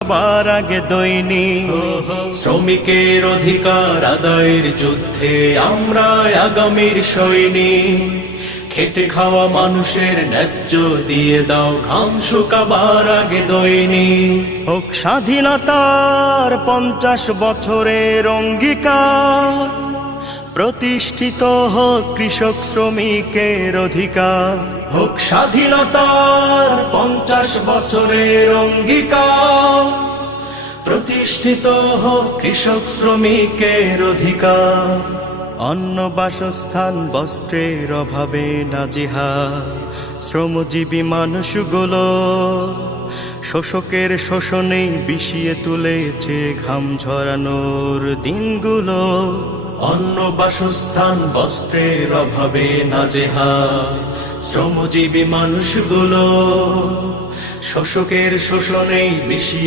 সবার আগে দৈনিক শ্রমিকের অধিকার আদায়ের যুদ্ধে আমরা আগামীর সৈনিক। খেটে খাওয়া মানুষের ন্যায্য দিয়ে দাও ঘাম শুকাবার আগে দৈনিক। হোক স্বাধীনতার 50 বছরের অঙ্গীকার, প্রতিষ্ঠিত হোক কৃষক শ্রমিকের অধিকার। হোক স্বাধীনতার 50 বছরের অঙ্গীকার, প্রতিষ্ঠিত হোক কৃষক শ্রমিকের অধিকার। অন্ন বাসস্থান বস্ত্রের অভাবে নাজেহাল শ্রমজীবী মানুষগুলো, শোষকের শোষণে বিষিয়ে তুলেছে ঘাম ঝরানোর দিনগুলো। অন্ন বাসস্থান বস্ত্রের অভাবে নাজেহাল শ্রমজীবী মানুষগুলো, শোষকের শোষণে বিষিয়ে